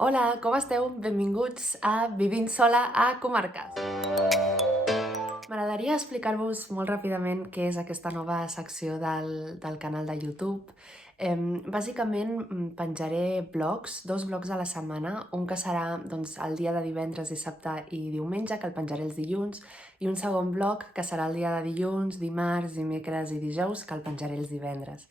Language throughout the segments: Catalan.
Hola, com esteu? Benvinguts a Vivint sola a Comarques. M'agradaria explicar-vos molt ràpidament què és aquesta nova secció del canal de YouTube. Bàsicament penjaré blogs, 2 blogs a la setmana, un que serà el dia de divendres, dissabte i diumenge, que el penjaré els dilluns, i un segon blog que serà el dia de dilluns, dimarts, dimecres i dijous, que el penjaré els divendres.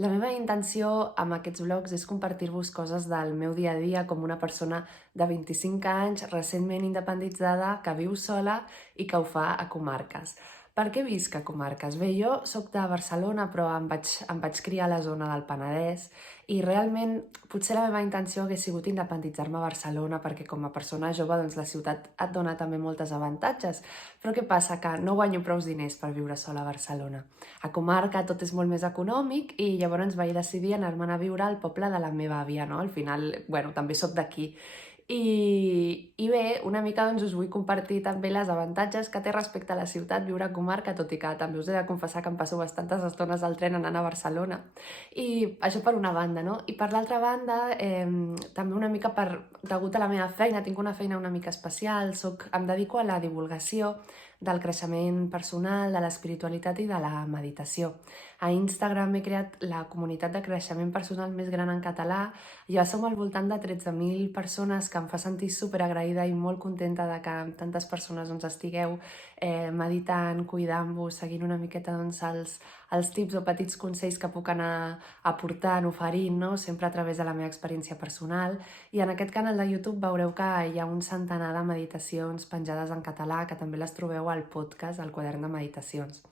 La meva intenció amb aquests blogs és compartir-vos coses del meu dia a dia com una persona de 25 anys, recentment independitzada, que viu sola i que ho fa a Comarques. Per què visc a Comarques? Bé, jo soc de Barcelona, però em vaig criar a la zona del Penedès i realment potser la meva intenció hagués sigut independitzar-me a Barcelona perquè com a persona jove la ciutat et dona també moltes avantatges. Però què passa? Que no guanyo prou diners per viure sola a Barcelona. A Comarca tot és molt més econòmic i llavors vaig decidir anar-me'n a viure al poble de la meva àvia, no? Al final, també soc d'aquí. I bé, una mica us vull compartir també les avantatges que té respecte a la ciutat viure a Comarca, tot i que també us he de confessar que em passo bastantes estones al tren anant a Barcelona. I això per una banda, no? I per l'altra banda, també una mica degut a la meva feina, tinc una feina una mica especial, em dedico a la divulgació del creixement personal, de l'espiritualitat i de la meditació. A Instagram he creat la comunitat de creixement personal més gran en català. Ja som al voltant de 13.000 persones, que em fa sentir superagraïda i molt contenta de que tantes persones estigueu meditant, cuidant-vos, seguint una miqueta els tips o petits consells que puc anar aportant, oferint, no? Sempre a través de la meva experiència personal. I en aquest canal de YouTube veureu que hi ha un centenar de meditacions penjades en català, que també les trobeu al podcast, al quadern de meditacions.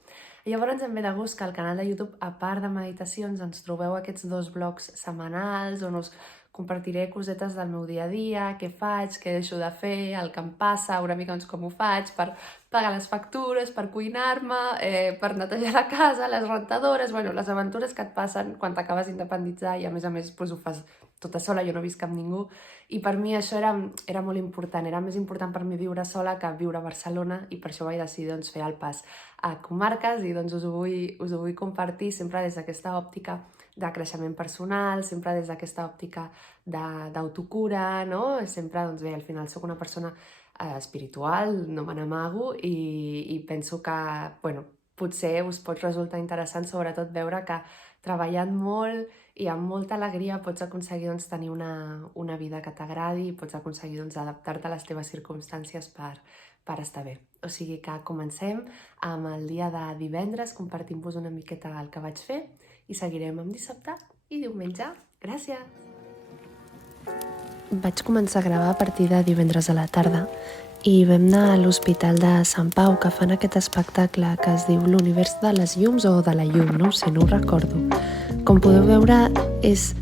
I llavors em ve de gust que al canal de YouTube, a part de meditacions, ens trobeu aquests 2 blogs setmanals on us compartiré cosetes del meu dia a dia, què faig, què deixo de fer, el que em passa, una mica com ho faig per pagar les factures, per cuinar-me, per netejar la casa, les rentadores, les aventures que et passen quan t'acabes d'independitzar i a més ho fas tota sola, jo no visc amb ningú, i per mi això era molt important, era més important per mi viure sola que viure a Barcelona, i per això vaig decidir fer el pas a Comarques i us ho vull compartir sempre des d'aquesta òptica de creixement personal, sempre des d'aquesta òptica d'autocura, no? Sempre, bé, al final soc una persona espiritual, no me n'amago, i penso que, potser us pot resultar interessant sobretot veure que treballant molt i amb molta alegria pots aconseguir tenir una vida que t'agradi i pots aconseguir adaptar-te a les teves circumstàncies per estar bé. O sigui que comencem amb el dia de divendres, compartint-vos una miqueta el que vaig fer i seguirem amb dissabte i diumenge. Gràcies! Vaig començar a gravar a partir de divendres a la tarda i vam anar a l'Hospital de Sant Pau, que fan aquest espectacle que es diu l'Univers de les Llums o de la Llum, no ho sé, no ho recordo. Com podeu veure, és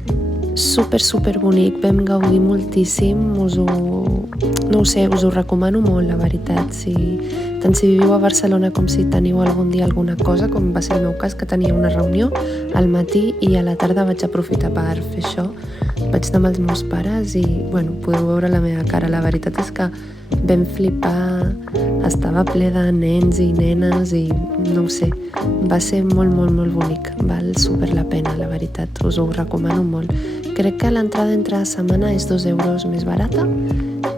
super bonic, vam gaudir moltíssim, us ho recomano molt, la veritat. Tant si viviu a Barcelona com si teniu algun dia alguna cosa, com va ser el meu cas, que tenia una reunió al matí i a la tarda vaig aprofitar per fer això. Vaig anar amb els meus pares i, podeu veure la meva cara. La veritat és que vam flipar, estava ple de nens i nenes i no ho sé, va ser molt bonic, val super la pena, la veritat, us ho recomano molt. Crec que l'entrada entre setmana és 2 euros més barata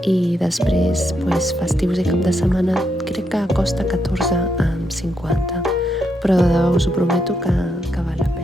i després, festius i cap de setmana, crec que costa 14,50, però de debò us ho prometo que val la pena.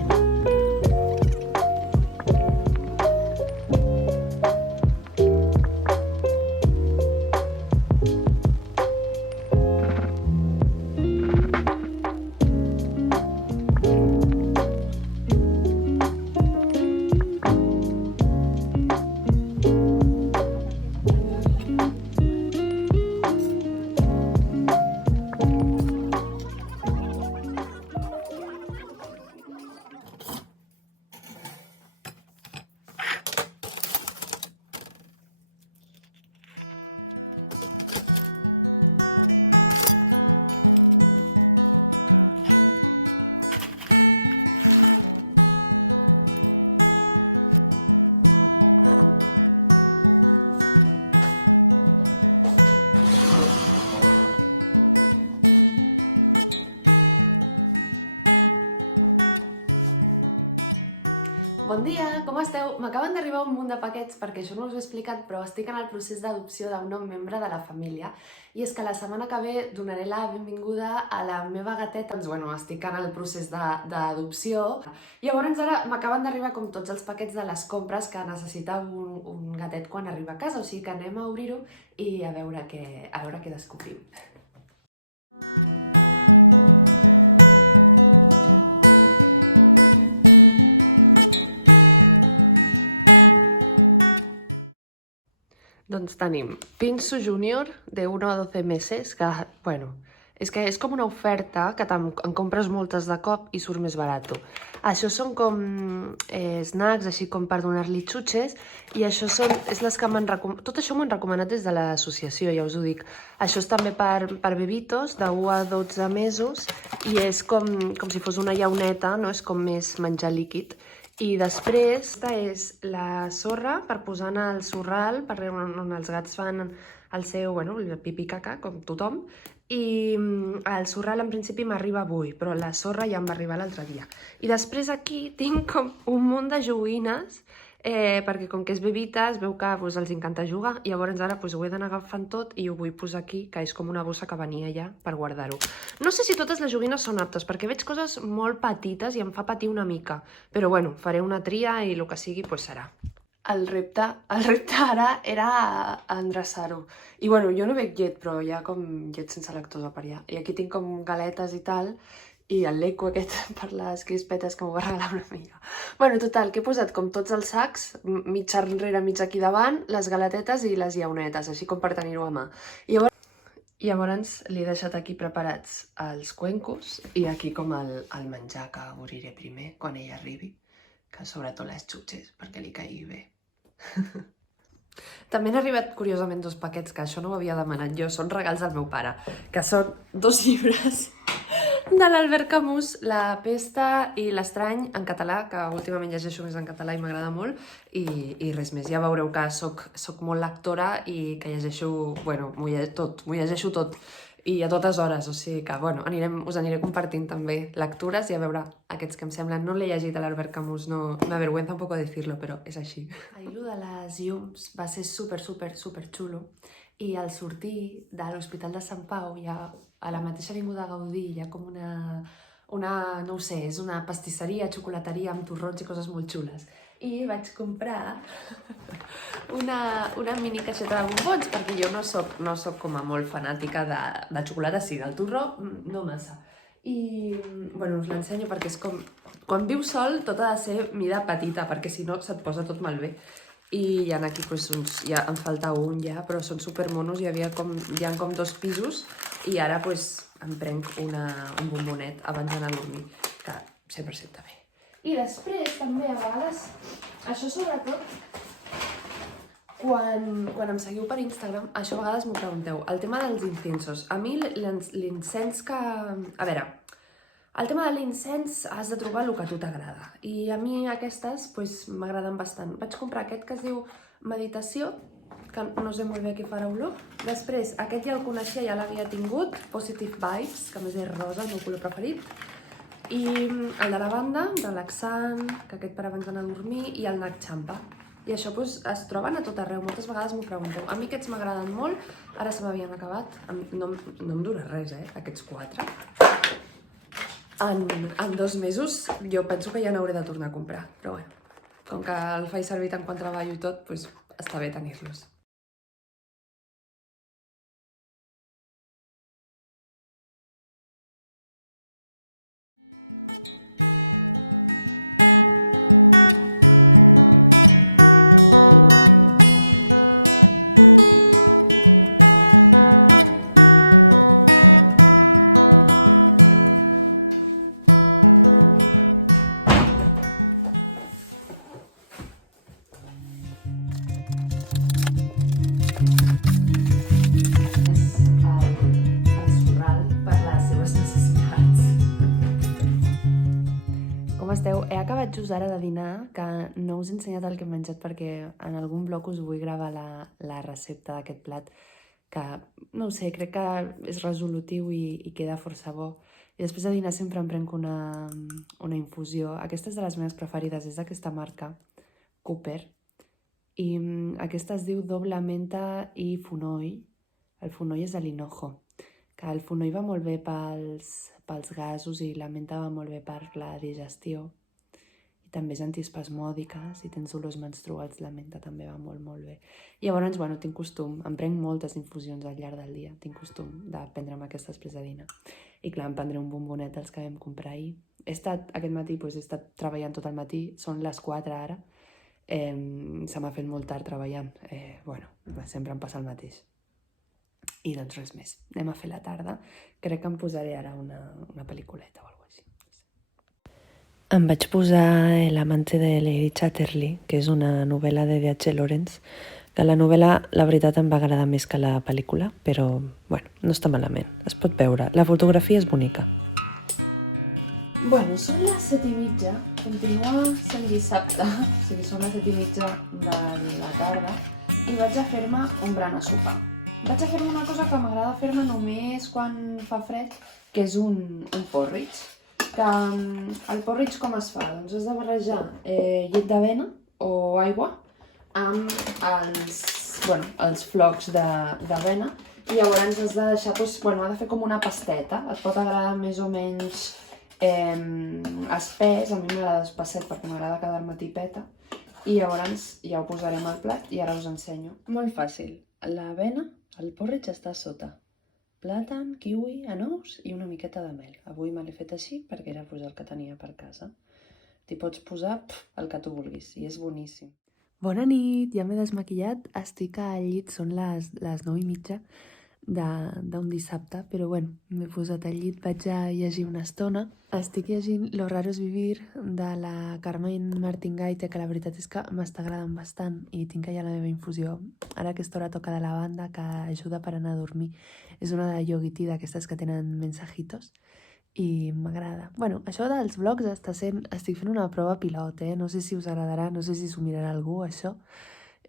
explicat, però estic en el procés d'adopció d'un nou membre de la família. I és que la setmana que ve donaré la benvinguda a la meva gateta. Doncs bueno, estic en el procés d'adopció. Llavors ara m'acaben d'arribar com tots els paquets de les compres que necessita un gatet quan arriba a casa, o sigui que anem a obrir-ho i a veure què descobrim. Doncs tenim Pinso Junior de 1 a 12 meses, que, bueno, és que és com una oferta que en compres moltes de cop i surt més barat. Això són com snacks, així com per donar-li xutxes, i això és les que m'han recomanat. Tot això m'ho han recomanat des de l'associació, ja us ho dic. Això és també per bebitos de 1 a 12 mesos i és com si fos una llauneta, no? És com més menjar líquid. I després és la sorra per posar en el sorral, on els gats fan el seu, bueno, el pipi-caca, com tothom, i el sorral en principi m'arriba avui, però la sorra ja em va arribar l'altre dia. I després aquí tinc com un munt de joguines, perquè com que és bebita es veu que els encanta jugar, i llavors ara ho he d'anar agafant tot i ho vull posar aquí, que és com una bossa que venia ja per guardar-ho. No sé si totes les joguines són aptes, perquè veig coses molt petites i em fa patir una mica, però bueno, faré una tria i el que sigui serà. El repte ara era endreçar-ho. I bueno, jo no bec llet, però hi ha com llet sense lactosa per allà. I aquí tinc com galetes i tal, i el leco aquest per les crispetes que m'ho va regalar una amiga. Bueno, total, que he posat com tots els sacs, mig enrere, mig aquí davant, les galetetes i les llaunetes, així com per tenir-ho a mà. Llavors li he deixat aquí preparats els cuencos i aquí com el menjar que obriré primer quan ella arribi, que sobretot les xutxes, perquè li caigui bé. També han arribat, curiosament, 2 paquets, que això no ho havia demanat jo, són regals del meu pare, que són 2 llibres de l'Albert Camus, La pesta i l'estrany, en català, que últimament llegeixo més en català i m'agrada molt, i res més. Ja veureu que soc molt lectora i que llegeixo, bueno, m'ho llegeixo tot, i a totes hores, o sigui que, bueno, us aniré compartint també lectures i a veure aquests que em semblen. No l'he llegit a l'Albert Camus, no, me avergüenza un poco decirlo, però és així. Ahir de les llums va ser super xulo, i al sortir de l'Hospital de Sant Pau, ja a la mateixa avinguda Gaudí, hi ha com no ho sé, és una pastisseria, xocolateria amb torrons i coses molt xules. I vaig comprar una mini caixeta de bombons, perquè jo no soc com a molt fanàtica de xocolata, sí, del torró, no massa. I, bueno, us l'ensenyo perquè és com... Quan vius sol tot ha de ser mida petita, perquè si no se't posa tot malbé. I aquí ja en falta un ja, però són supermonos, hi ha com 2 pisos, i ara em prenc un bombonet abans d'anar a dormir, que sempre senta bé. I després també a vegades, això sobretot, quan em seguiu per Instagram, això a vegades m'ho pregunteu, el tema dels inciensos. A mi l'incens que... A veure, el tema de l'incens has de trobar el que a tu t'agrada. I a mi aquestes m'agraden bastant. Vaig comprar aquest que es diu Meditació, que no sé molt bé què farà olor. Després, aquest ja el coneixia, ja l'havia tingut, Positive Vibes, que a més és rosa, el meu color preferit. I el de lavanda, relaxant, que aquest per abans d'anar a dormir, i el Nag Champa. I això es troben a tot arreu, moltes vegades m'ho pregunteu. A mi aquests m'agraden molt, ara se m'havien acabat, no em dura res, aquests 4. En 2 mesos jo penso que ja n'hauré de tornar a comprar, però bueno, com que el faig servir tant quan treballo i tot, està bé tenir-los. Com esteu? He acabat just ara de dinar, que no us he ensenyat el que he menjat perquè en algun blog us vull gravar la recepta d'aquest plat, que, no ho sé, crec que és resolutiu i queda força bo. I després de dinar sempre em prenc una infusió. Aquesta és de les meves preferides, és d'aquesta marca, Cooper, i aquesta es diu doble menta i fonoll. El fonoll és l'hinojo, que el fonoll va molt bé pels gasos i la menta va molt bé per la digestió. I també és antiespasmòdica, si tens dolors menstruals la menta també va molt, molt bé. I llavors, bueno, tinc costum, em prenc moltes infusions al llarg del dia, tinc costum de prendre'm aquesta després de dinar. I clar, em prendré un bombonet dels que vam comprar ahir. Aquest matí, he estat treballant tot el matí, són les 4 ara, se m'ha fet molt tard treballant, sempre em passa el mateix. I doncs res més, anem a fer la tarda, crec que em posaré ara una pel·lículeta o alguna cosa així. Em vaig posar El amante de Lady Chatterley, que és una novel·la de D.H. Lawrence, que la novel·la, la veritat, em va agradar més que la pel·lícula, però, bueno, no està malament, es pot veure. La fotografia és bonica. Bueno, són les 7:30, continua sent dissabte, o sigui, són les 7:30 de la tarda, i vaig a fer-me un berenar sopar. Vaig a fer-me una cosa que m'agrada fer-me només quan fa fred, que és un porridge. Que el porridge com es fa? Doncs has de barrejar llet d'avena o aigua amb els flocs d'avena i llavors has de deixar, ha de fer com una pasteta. Et pot agradar més o menys espès, a mi m'agrada espesset perquè m'agrada quedar-me tipeta i llavors ja ho posarem al plat i ara us ensenyo. Molt fàcil, l'avena, el porridge està a sota. Plàtan, kiwi, anous i una miqueta de mel. Avui me l'he fet així perquè era el que tenia per casa. T'hi pots posar el que tu vulguis i és boníssim. Bona nit, ja m'he desmaquillat, estic al llit, són les 9:30 d'un dissabte, però m'he posat al llit, vaig a llegir una estona. Estic llegint Lo raro es vivir de la Carmen Martín Gaite, que la veritat és que m'està agradant bastant i tinc allà la meva infusió. Ara a aquesta hora toca de lavanda, que ajuda per anar a dormir. És una de yogiti d'aquestes que tenen mensajitos i m'agrada. Això dels vlogs estic fent una prova pilot, no sé si us agradarà, no sé si s'ho mirarà algú, això.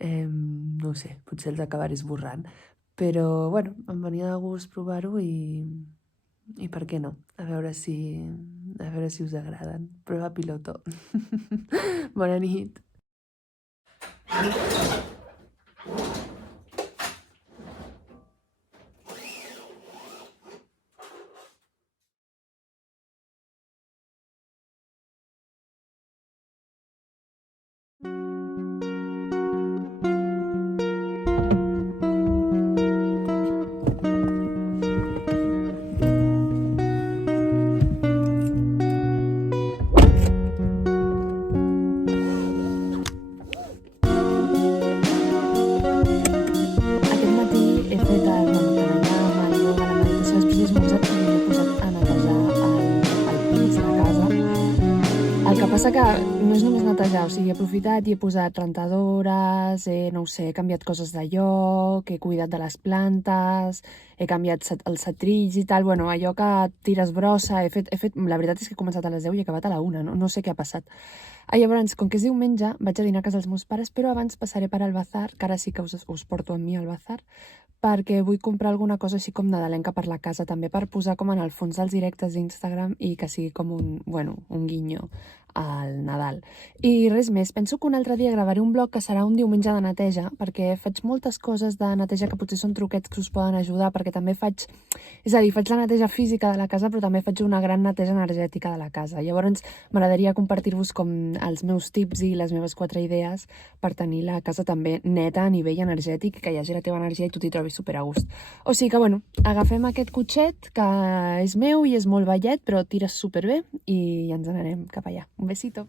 No ho sé, potser els acabaré esborrant. Però, em venia de gust provar-ho i per què no? A veure si us agraden. Prova piloto. Bona nit. Passa que no és només netejar, o sigui, he aprofitat i he posat rentadores, no ho sé, he canviat coses de lloc, he cuidat de les plantes, he canviat els setrills i tal, allò que tires brossa, la veritat és que he començat a les 10 i he acabat a la 1, no sé què ha passat. Llavors, com que és diumenge, vaig a dinar a casa dels meus pares, però abans passaré per al bazar, que ara sí que us porto amb mi al bazar, perquè vull comprar alguna cosa així com nadalenca per la casa, també per posar com en el fons dels directes d'Instagram i que sigui com un guinyo al Nadal. I res més, penso que un altre dia gravaré un vlog que serà un diumenge de neteja, perquè faig moltes coses de neteja que potser són truquets que us poden ajudar, perquè també faig la neteja física de la casa, però també faig una gran neteja energètica de la casa. Llavors m'agradaria compartir-vos com els meus tips i les meves 4 idees per tenir la casa també neta a nivell energètic i que hi hagi la teva energia i tu t'hi trobis super a gust. O sigui que, agafem aquest cotxet que és meu i és molt vellet, però tira superbé i ens n'anem cap allà. Un besito.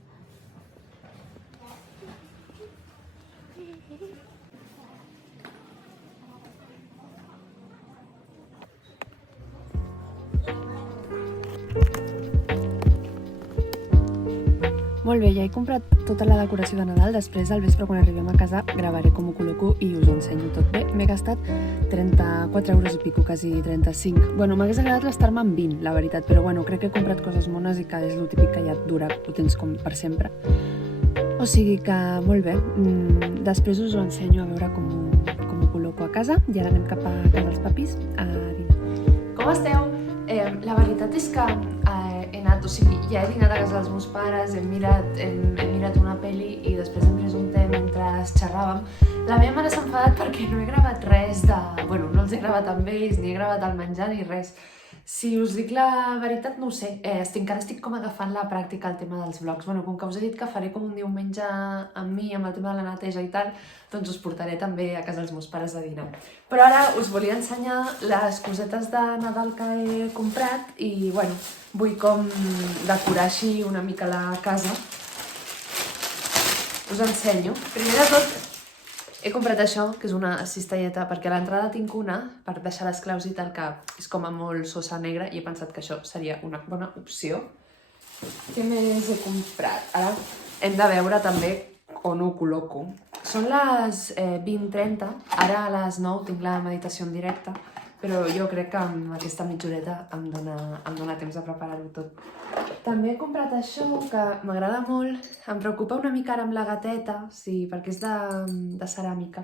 Molt bé, ja he comprat tota la decoració de Nadal. Després, al vespre, quan arribem a casa, gravaré com ho col·loco i us ho ensenyo tot bé. M'he gastat 34 euros i pico, quasi 35. M'hagués agradat gastar-me en 20, la veritat, però crec que he comprat coses mones i que és el típic que ja et dura, ho tens com per sempre. O sigui que, molt bé, després us ho ensenyo a veure com ho col·loco a casa i ara anem cap a casa dels papis a dinar. Com esteu? La veritat és que he anat, ja he dinat a casa dels meus pares, hem mirat una pel·li i després hem pres un té mentre mentre xerràvem, la meva mare s'ha enfadat perquè no he gravat res de... Bueno, no els he gravat amb ells, ni he gravat el menjar ni res. Si us dic la veritat, no ho sé, encara estic com agafant la pràctica el tema dels vlogs. Bueno, com que us he dit que faré com un diumenge amb mi, amb el tema de la neteja i tal, doncs us portaré també a casa els meus pares a dinar. Però ara us volia ensenyar les cosetes de Nadal que he comprat i, bueno, vull com decorar així una mica la casa. Us ensenyo. Primer de tot, he comprat això, que és una cistelleta, perquè a l'entrada tinc una per deixar les claus i tal, que és com a molt sosa negra, i he pensat que això seria una bona opció. Què més he comprat? Ara hem de veure també on ho col·loco. Són les 20:30, ara a les 9 tinc la meditació en directe, però jo crec que amb aquesta mitja horeta em dona temps de preparar-ho tot. També he comprat això, que m'agrada molt, em preocupa una mica ara amb la gateta, sí, perquè és de ceràmica.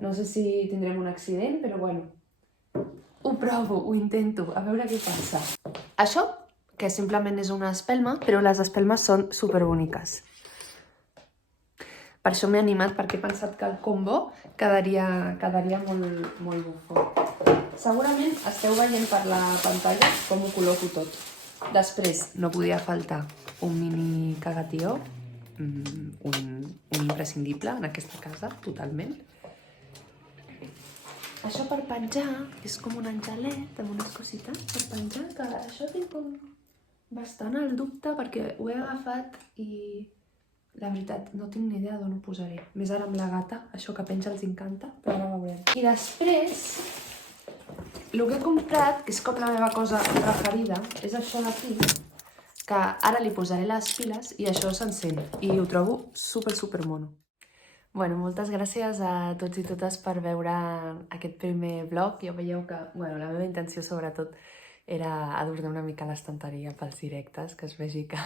No sé si tindrem un accident, però bueno, ho provo, ho intento, a veure què passa. Això, que simplement és una espelma, però les espelmes són superboniques. Per això m'he animat, perquè he pensat que el combo quedaria molt bufó. Segurament esteu veient per la pantalla com ho col·loco tot. Després no podia faltar un mini cagatió, un imprescindible en aquesta casa, totalment. Això per penjar és com un angelet amb unes cosites per penjar, que això tinc com bastant el dubte perquè ho he agafat i la veritat no tinc ni idea d'on ho posaré. Més ara amb la gata, això que penja els encanta, però ara veurem. I després, el que he comprat, que és com la meva cosa preferida, és això d'aquí, que ara li posaré les piles i això s'encén. I ho trobo super mono. Bueno, moltes gràcies a tots i totes per veure aquest primer vlog. Ja veieu que, bueno, la meva intenció sobretot era adornar una mica l'estanteria pels directes, que es vegi que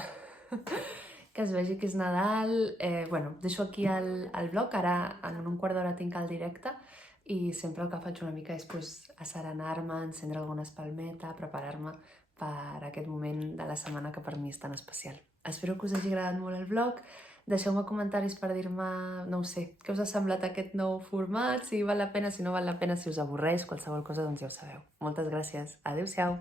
és Nadal. Bueno, deixo aquí el vlog, ara en un quart d'hora tinc el directe i sempre el que faig una mica és asserenar-me, encendre alguna espalmeta, preparar-me per aquest moment de la setmana que per mi és tan especial. Espero que us hagi agradat molt el vlog. Deixeu-me comentaris per dir-me, no ho sé, què us ha semblat aquest nou format, si val la pena, si no val la pena, si us avorreix, qualsevol cosa, doncs ja ho sabeu. Moltes gràcies. Adéu-siau.